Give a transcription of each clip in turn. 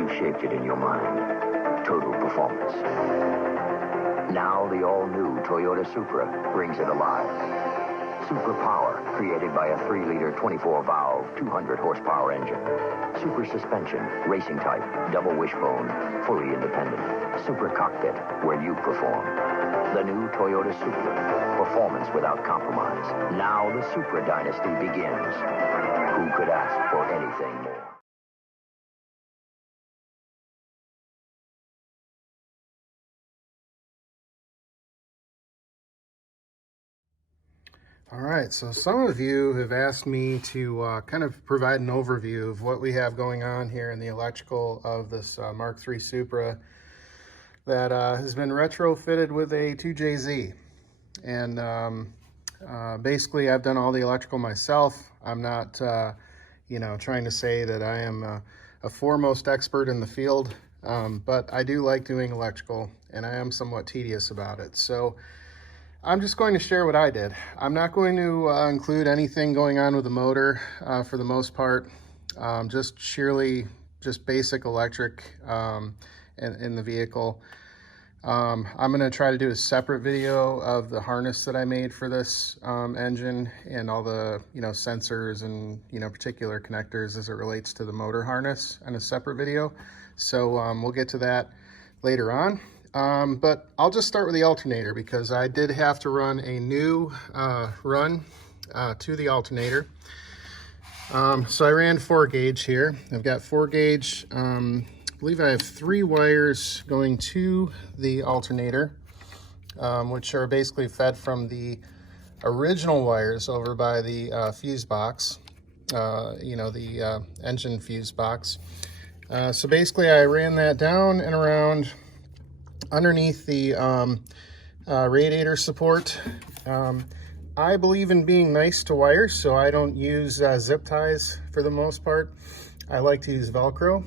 You shaped it in your mind. Total performance. Now the all-new Toyota Supra brings it alive. Super Power, created by a 3-liter 24-valve, 200-horsepower engine. Super Suspension, racing type, double wishbone, fully independent. Super Cockpit, where you perform. The new Toyota Supra, performance without compromise. Now the Supra dynasty begins. Who could ask for anything more? All right, so some of you have asked me to kind of provide an overview of what we have going on here in the electrical of this Mark III Supra that has been retrofitted with a 2JZ. And basically, I've done all the electrical myself. I'm not, trying to say that I am a foremost expert in the field, but I do like doing electrical, and I am somewhat tedious about it. So I'm just going to share what I did. I'm not going to include anything going on with the motor for the most part, just basic electric in the vehicle. I'm going to try to do a separate video of the harness that I made for this engine and all the sensors and particular connectors as it relates to the motor harness in a separate video. So we'll get to that later on. But I'll just start with the alternator because I did have to run a new run to the alternator. So I ran 4 gauge here. I've got 4 gauge. I believe I have 3 wires going to the alternator, which are basically fed from the original wires over by the fuse box, the engine fuse box. So basically I ran that down and around underneath the radiator support. I believe in being nice to wires, so I don't use zip ties for the most part. I like to use Velcro.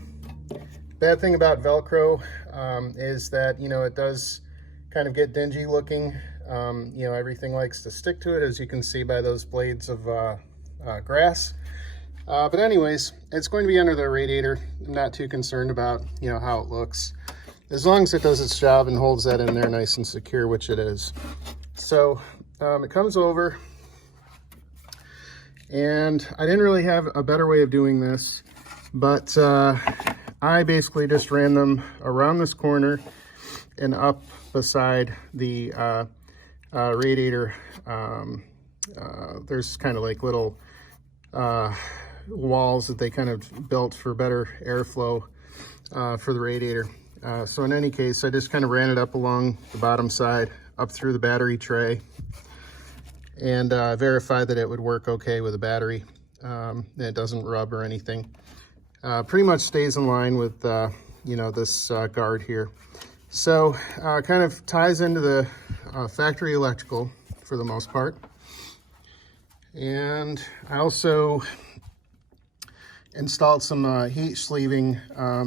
Bad thing about Velcro is that, it does kind of get dingy looking. Everything likes to stick to it, as you can see by those blades of grass. But anyways, it's going to be under the radiator. I'm not too concerned about, how it looks, as long as it does its job and holds that in there nice and secure, which it is. So it comes over, and I didn't really have a better way of doing this, but I basically just ran them around this corner and up beside the radiator. There's kind of like little walls that they kind of built for better airflow for the radiator. So in any case, I just kind of ran it up along the bottom side, up through the battery tray, and verified that it would work okay with the battery. It doesn't rub or anything. Pretty much stays in line with, this guard here. So kind of ties into the factory electrical for the most part. And I also installed some heat sleeving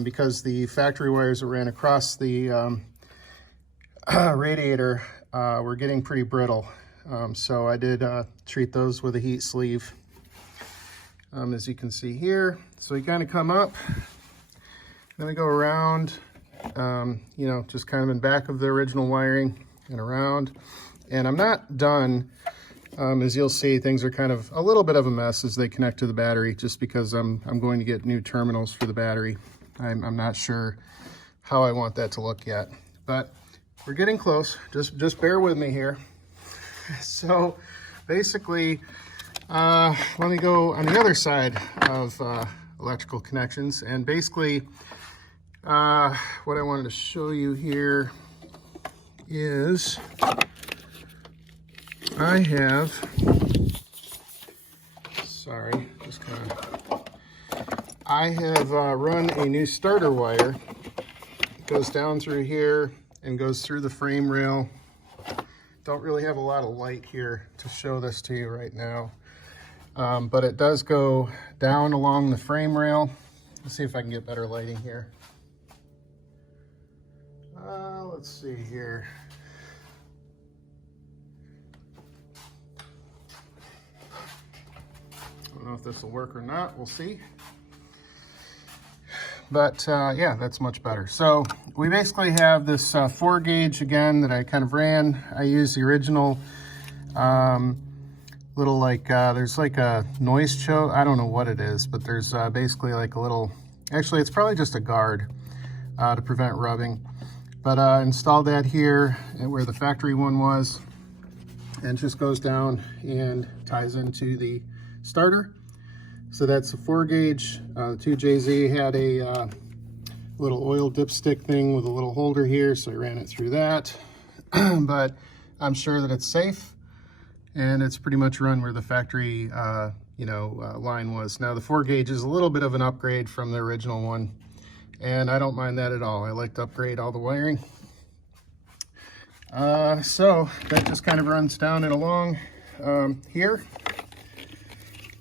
because the factory wires that ran across the radiator were getting pretty brittle. So I did treat those with a heat sleeve, as you can see here. So we kind of come up, then we go around, just kind of in back of the original wiring and around. And I'm not done. As you'll see, things are kind of a little bit of a mess as they connect to the battery, just because I'm going to get new terminals for the battery. I'm not sure how I want that to look yet, but we're getting close. Just bear with me here. So basically, let me go on the other side of electrical connections, and basically what I wanted to show you here is I have, I have run a new starter wire. It goes down through here and goes through the frame rail. Don't really have a lot of light here to show this to you right now, but it does go down along the frame rail. Let's see if I can get better lighting here. Let's see here. I don't know if this will work or not, we'll see. but yeah, that's much better. So we basically have this 4 gauge again that I kind of ran. I used the original little like, there's like a noise choke. I don't know what it is, but there's basically like a little, actually it's probably just a guard to prevent rubbing. But installed that here and where the factory one was, and just goes down and ties into the starter. So that's a 4 gauge. The 2JZ had a little oil dipstick thing with a little holder here, so I ran it through that. But I'm sure that it's safe, and it's pretty much run where the factory line was. Now the 4 gauge is a little bit of an upgrade from the original one, and I don't mind that at all. I like to upgrade all the wiring. So that just kind of runs down and along here,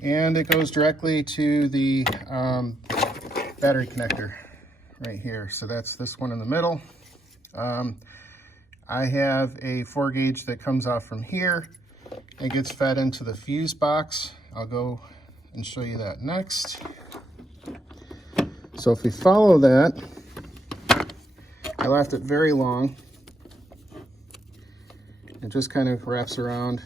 and it goes directly to the battery connector right here. So that's this one in the middle. I have a 4 gauge that comes off from here and gets fed into the fuse box. I'll go and show you that next. So if we follow that, I left it very long. It just kind of wraps around.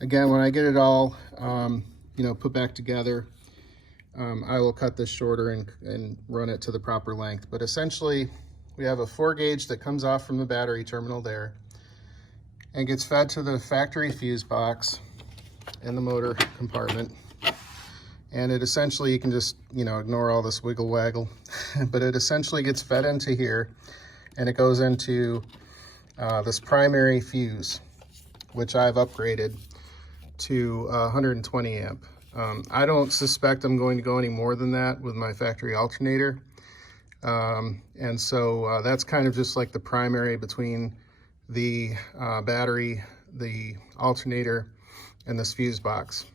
Again, when I get it all, put back together, I will cut this shorter and run it to the proper length. But essentially, we have a 4 gauge that comes off from the battery terminal there and gets fed to the factory fuse box in the motor compartment. And it essentially, you can just, ignore all this wiggle waggle, but it essentially gets fed into here, and it goes into this primary fuse, which I've upgraded to 120 amp. I don't suspect I'm going to go any more than that with my factory alternator. And so that's kind of just like the primary between the battery, the alternator, and this fuse box.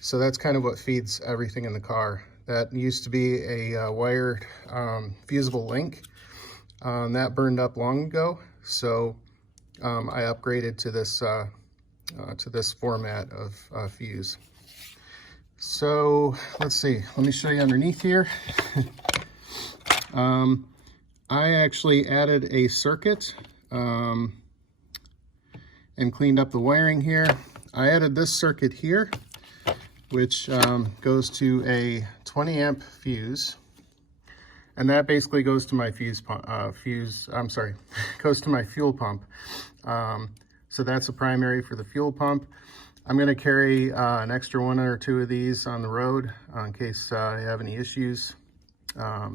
So that's kind of what feeds everything in the car. That used to be a wired fusible link. That burned up long ago, so I upgraded to this format of fuse. So let's see, let me show you underneath here. I actually added a circuit and cleaned up the wiring here. I added this circuit here, which goes to a 20 amp fuse, and that basically goes to my goes to my fuel pump. So that's a primary for the fuel pump. I'm going to carry an extra 1 or 2 of these on the road in case I have any issues. Yeah,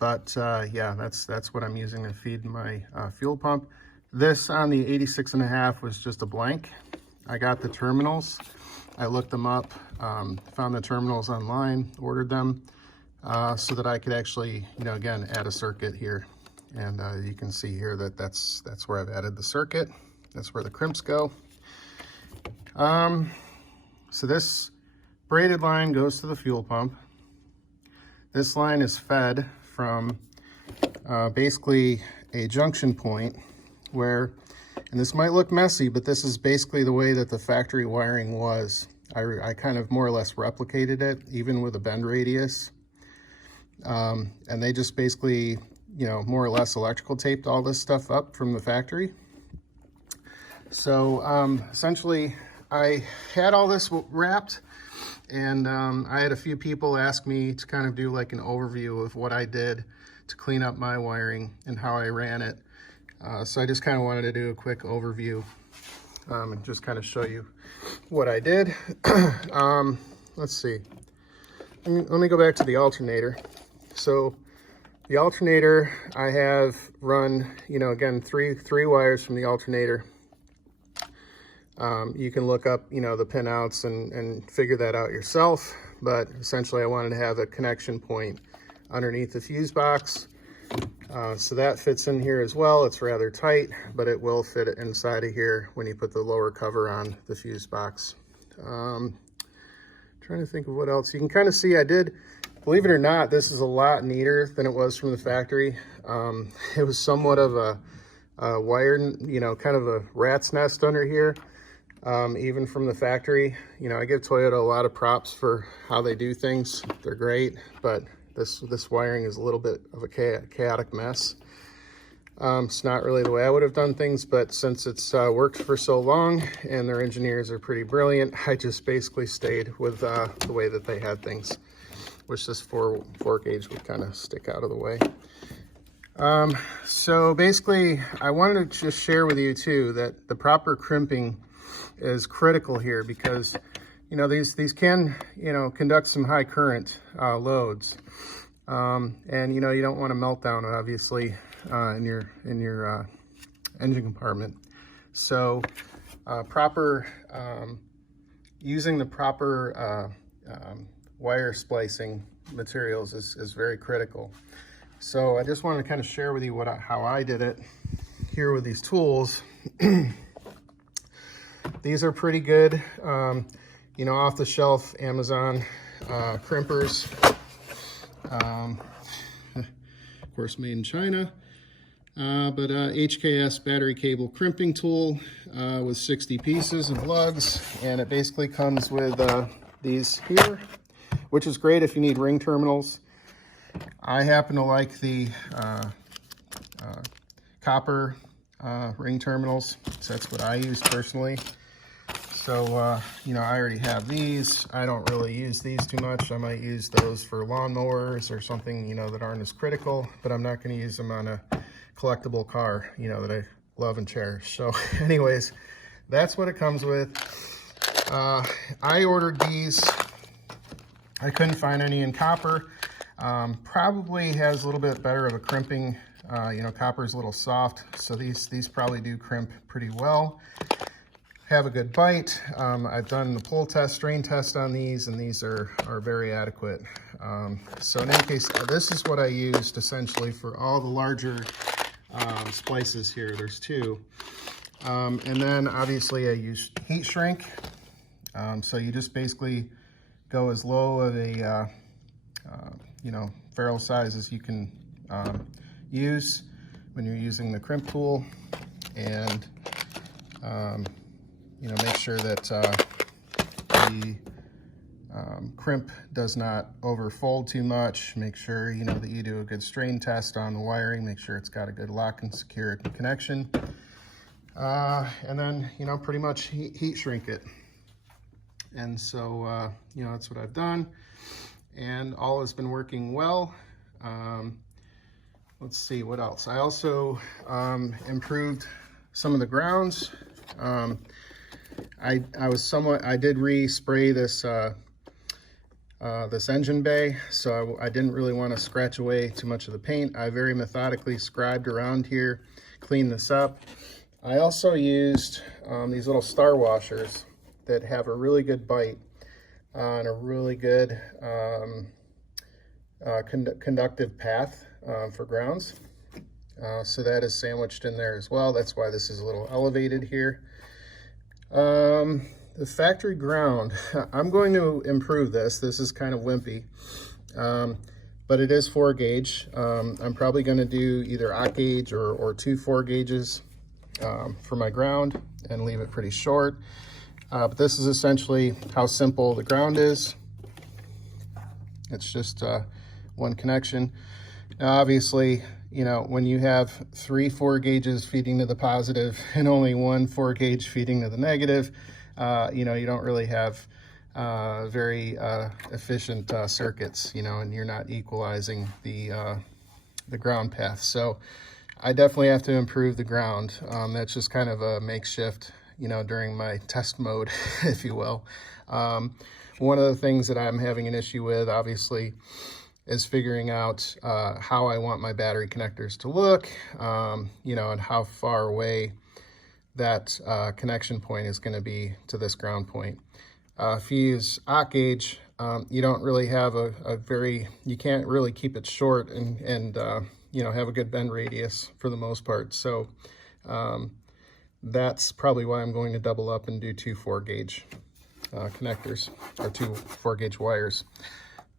that's what I'm using to feed my fuel pump. This on the 86.5 was just a blank. I got the terminals. I looked them up, found the terminals online, ordered them so that I could actually, again, add a circuit here. And you can see here that that's where I've added the circuit. That's where the crimps go. So this braided line goes to the fuel pump. This line is fed from basically a junction point where, and this might look messy, but this is basically the way that the factory wiring was. I kind of more or less replicated it, even with a bend radius. And they just basically, more or less electrical taped all this stuff up from the factory. So essentially, I had all this wrapped, and I had a few people ask me to kind of do like an overview of what I did to clean up my wiring and how I ran it. So I just kind of wanted to do a quick overview and just kind of show you what I did. Let's see. Let me go back to the alternator. So the alternator, I have run, again, three wires from the alternator. You can look up, the pinouts and figure that out yourself. But essentially, I wanted to have a connection point underneath the fuse box. So that fits in here as well. It's rather tight, but it will fit inside of here when you put the lower cover on the fuse box. Trying to think of what else. You can kind of see I did, believe it or not, this is a lot neater than it was from the factory. It was somewhat of a wired, kind of a rat's nest under here. Even from the factory, I give Toyota a lot of props for how they do things. They're great, but this wiring is a little bit of a chaotic mess. It's not really the way I would have done things, but since it's worked for so long and their engineers are pretty brilliant, I just basically stayed with the way that they had things. Wish this 4 gauge would kind of stick out of the way. So basically, I wanted to just share with you too that the proper crimping is critical here, because you know these can conduct some high current loads, and you know you don't want to melt down obviously in your engine compartment. So using the proper wire splicing materials is very critical. So I just wanted to kind of share with you how I did it here with these tools. These are pretty good, you know, off the shelf Amazon crimpers, of course made in China, but HKS battery cable crimping tool with 60 pieces of lugs, and it basically comes with these here, which is great if you need ring terminals. I happen to like the copper ring terminals, so that's what I use personally. So, you know, I already have these. I don't really use these too much. I might use those for lawnmowers or something, you know, that aren't as critical, but I'm not going to use them on a collectible car, you know, that I love and cherish. So anyways, that's what it comes with. I ordered these. I couldn't find any in copper. Probably has a little bit better of a crimping. You know, copper is a little soft, so these probably do crimp pretty well. Have a good bite. I've done the pull test, strain test on these, and these are very adequate. So in any case, this is what I used essentially for all the larger splices here. There's 2. And then obviously I used heat shrink. So you just basically go as low of a you know, ferrule size as you can use when you're using the crimp tool, and you know, make sure that the crimp does not overfold too much. Make sure, you know, that you do a good strain test on the wiring. Make sure it's got a good lock and secure connection, and then, you know, pretty much heat shrink it. And so you know, that's what I've done, and all has been working well. Let's see what else. I also improved some of the grounds. I did respray this this engine bay, so I didn't really want to scratch away too much of the paint. I very methodically scribed around here, cleaned this up. I also used these little star washers that have a really good bite and a really good conductive path for grounds. So that is sandwiched in there as well. That's why this is a little elevated here. The factory ground, I'm going to improve this. This is kind of wimpy, but it is 4 gauge. I'm probably going to do either 8 gauge or 2 4 gauges for my ground and leave it pretty short. But this is essentially how simple the ground is. It's just one connection. Now, obviously, you know, when you have 3 4 gauges feeding to the positive and only 1 4 gauge feeding to the negative, you know, you don't really have very efficient circuits, you know, and you're not equalizing the ground path. So I definitely have to improve the ground. That's just kind of a makeshift, you know, during my test mode, if you will. One of the things that I'm having an issue with, obviously, is figuring out how I want my battery connectors to look, you know, and how far away that connection point is going to be to this ground point. If you use 8 gauge, you don't really have you can't really keep it short and you know, have a good bend radius for the most part. So that's probably why I'm going to double up and do 2 4 gauge connectors, or 2 4 gauge wires.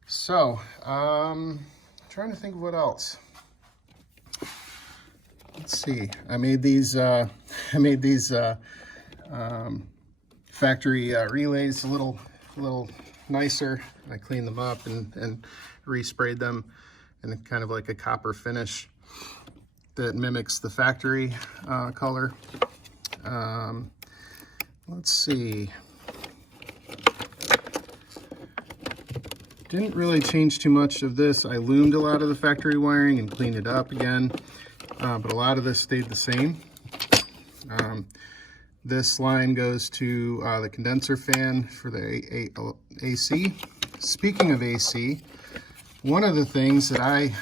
So, trying to think of what else. Let's see. I made these factory relays, little nicer. I cleaned them up and resprayed them in kind of like a copper finish that mimics the factory color. Let's see. Didn't really change too much of this. I loomed a lot of the factory wiring and cleaned it up again, but a lot of this stayed the same. This line goes to the condenser fan for the AC. Speaking of AC, one of the things that I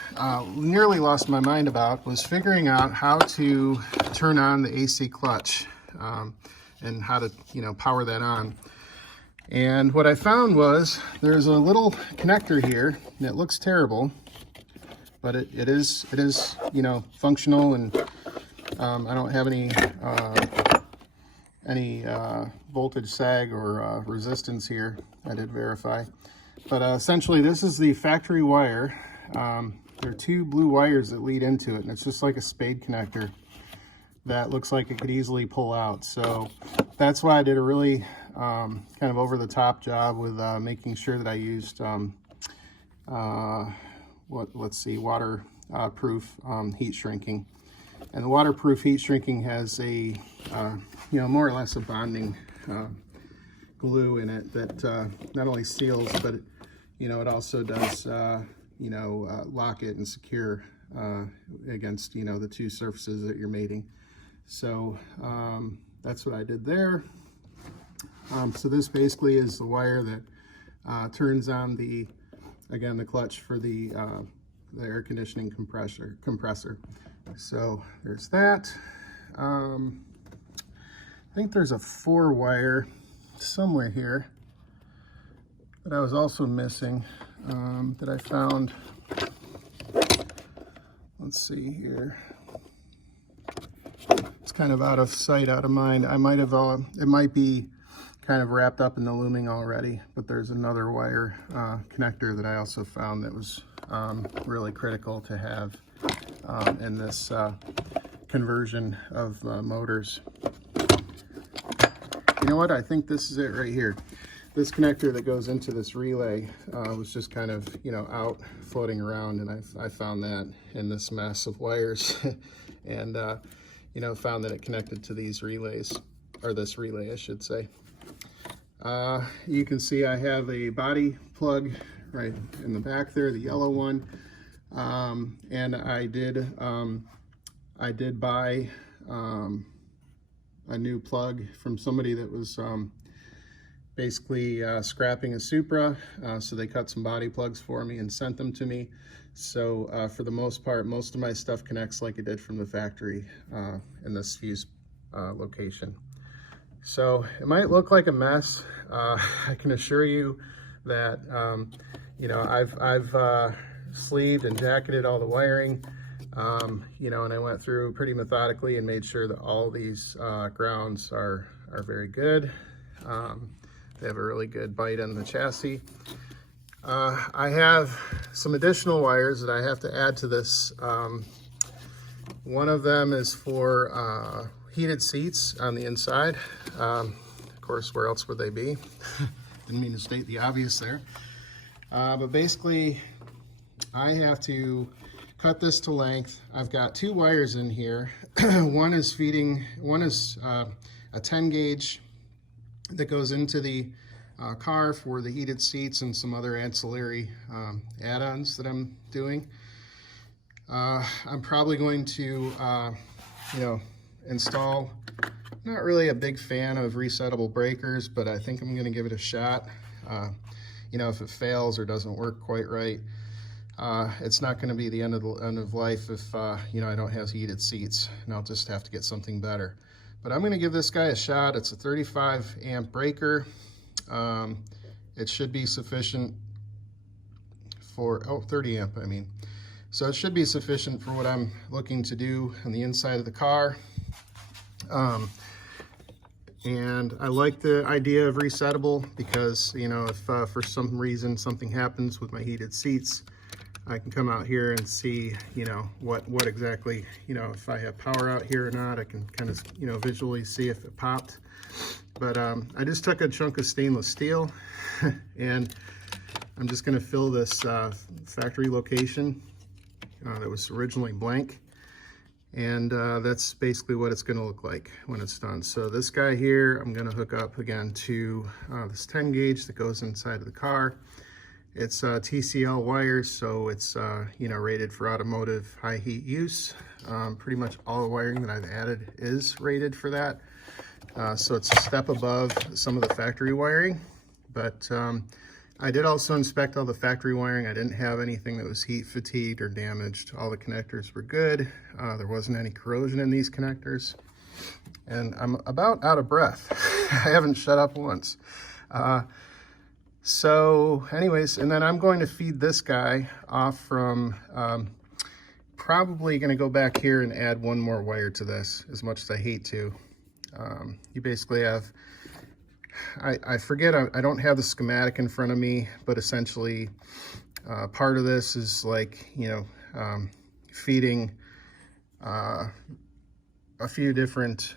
nearly lost my mind about was figuring out how to turn on the AC clutch and how to, power that on. And what I found was there's a little connector here, and it looks terrible, but it is functional, and I don't have any voltage sag or resistance here. I did verify. But essentially, this is the factory wire. There are two blue wires that lead into it, and it's just like a spade connector that looks like it could easily pull out. So that's why I did a really kind of over-the-top job with making sure that I used waterproof heat shrinking. And the waterproof heat shrinking has a more or less a bonding glue in it that not only seals, but it also does lock it and secure against the two surfaces that you're mating. So that's what I did there. So this basically is the wire that turns on the clutch for the air conditioning compressor. So there's that. I think there's a 4-wire somewhere here that I was also missing that I found. Let's see here. It's kind of out of sight, out of mind. I might have, it might be kind of wrapped up in the looming already, but there's another wire connector that I also found that was really critical to have in this conversion of motors. You know what? I think this is it right here. This connector that goes into this relay was just kind of, out floating around, and I found that in this mess of wires and, found that it connected to these relays, or this relay, I should say. You can see I have a body plug right in the back there, the yellow one. And I did buy a new plug from somebody that was basically scrapping a Supra, so they cut some body plugs for me and sent them to me. So for the most part, most of my stuff connects like it did from the factory in this fuse location. So it might look like a mess. I can assure you that I've sleeved and jacketed all the wiring, and I went through pretty methodically and made sure that all these grounds are very good. They have a really good bite on the chassis. I have some additional wires that I have to add to this. One of them is for heated seats on the inside. Of course, where else would they be? Didn't mean to state the obvious there. But basically, I have to cut this to length. I've got 2 wires in here. One is a 10 gauge that goes into the car for the heated seats and some other ancillary add-ons that I'm doing. I'm probably going to, install, not really a big fan of resettable breakers, but I think I'm going to give it a shot. If it fails or doesn't work quite right, it's not going to be the end of life if I don't have heated seats, and I'll just have to get something better. But I'm going to give this guy a shot. It's a 35 amp breaker. It should be sufficient for 30 amp, I mean. So it should be sufficient for what I'm looking to do on the inside of the car. And I like the idea of resettable because, if for some reason something happens with my heated seats, I can come out here and see, you know, what exactly, you know, if I have power out here or not. I can kind of, you know, visually see if it popped. But I just took a chunk of stainless steel and I'm just going to fill this factory location that was originally blank. And that's basically what it's going to look like when it's done. So this guy here, I'm going to hook up again to this 10 gauge that goes inside of the car. It's TCL wires, so it's you know, rated for automotive high heat use. Pretty much all the wiring that I've added is rated for that. So it's a step above some of the factory wiring. But I did also inspect all the factory wiring. I didn't have anything that was heat fatigued or damaged. All the connectors were good. There wasn't any corrosion in these connectors. And I'm about out of breath. I haven't shut up once. So anyways, and then I'm going to feed this guy off from, probably going to go back here and add one more wire to this, as much as I hate to. You basically have, I forget, I don't have the schematic in front of me, but essentially part of this is like, you know, feeding a few different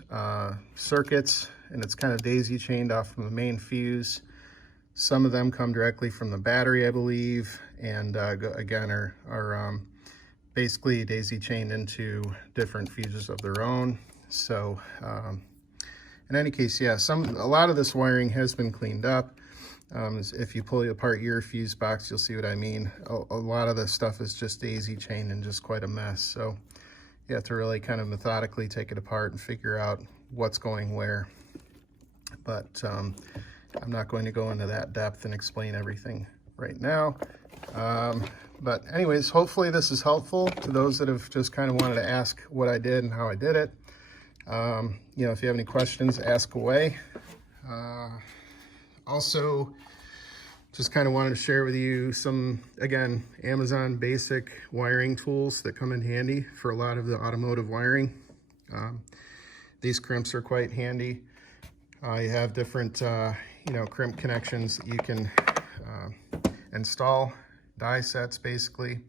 circuits, and it's kind of daisy chained off from the main fuse. Some of them come directly from the battery, I believe, and again are basically daisy chained into different fuses of their own. So in any case, yeah, a lot of this wiring has been cleaned up. If you pull apart your fuse box, you'll see what I mean. A lot of this stuff is just daisy chained and just quite a mess. So you have to really kind of methodically take it apart and figure out what's going where. But I'm not going to go into that depth and explain everything right now. But anyways, hopefully this is helpful to those that have just kind of wanted to ask what I did and how I did it. You know, if you have any questions, ask away. Also, just kind of wanted to share with you some, again, Amazon basic wiring tools that come in handy for a lot of the automotive wiring. These crimps are quite handy. You have different, you know, crimp connections that you can install, die sets basically,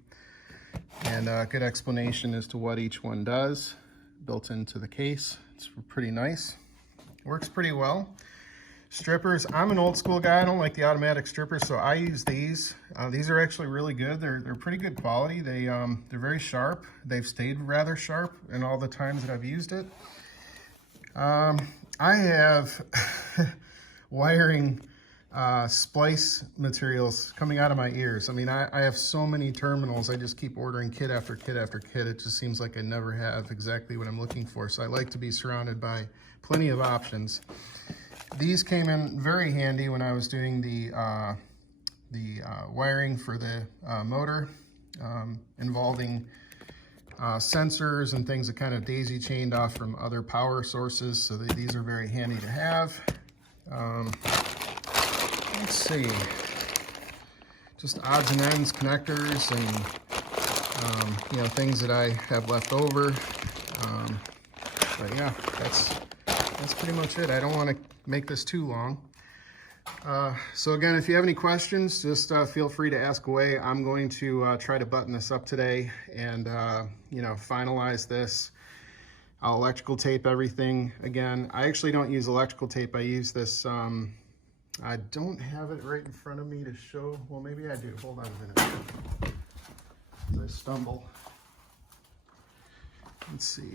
and a good explanation as to what each one does built into the case. It's pretty nice. Works pretty well. Strippers, I'm an old school guy. I don't like the automatic strippers, so I use these. These are actually really good. They're pretty good quality. They're very sharp. They've stayed rather sharp in all the times that I've used it. I have wiring splice materials coming out of my ears. I mean, I have so many terminals. I just keep ordering kit after kit after kit. It just seems like I never have exactly what I'm looking for. So I like to be surrounded by plenty of options. These came in very handy when I was doing the wiring for the motor, involving sensors and things that kind of daisy chained off from other power sources. So these are very handy to have. Let's see, just odds and ends connectors and you know, things that I have left over. But yeah, that's pretty much it. I don't want to make this too long. So again, if you have any questions, just feel free to ask away. I'm going to try to button this up today and you know, finalize this. I'll electrical tape everything again. I actually don't use electrical tape. I use this, I don't have it right in front of me to show. Well, maybe I do. Hold on a minute. As I stumble. Let's see.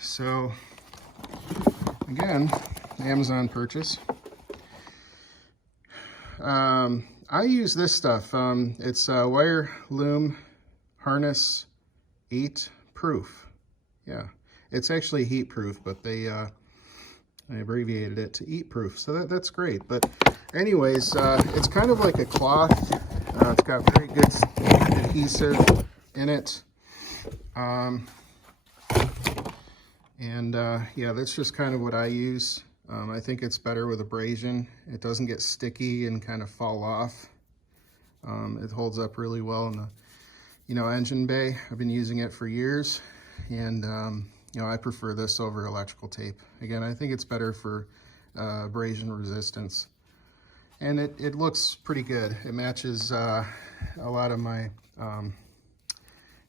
So again, Amazon purchase. I use this stuff. It's wire loom harness 8 proof. Yeah, it's actually heat proof, but they abbreviated it to eat proof. So that's great. But anyways, it's kind of like a cloth. It's got very good adhesive in it. Yeah, that's just kind of what I use. I think it's better with abrasion. It doesn't get sticky and kind of fall off. It holds up really well in the, you know, engine bay. I've been using it for years, and you know, I prefer this over electrical tape. Again, I think it's better for abrasion resistance, and it looks pretty good. It matches a lot of my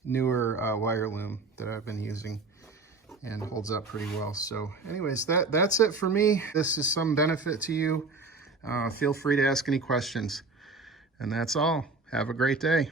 newer wire loom that I've been using, and holds up pretty well. So anyways, that's it for me. This is some benefit to you. Feel free to ask any questions. And that's all. Have a great day.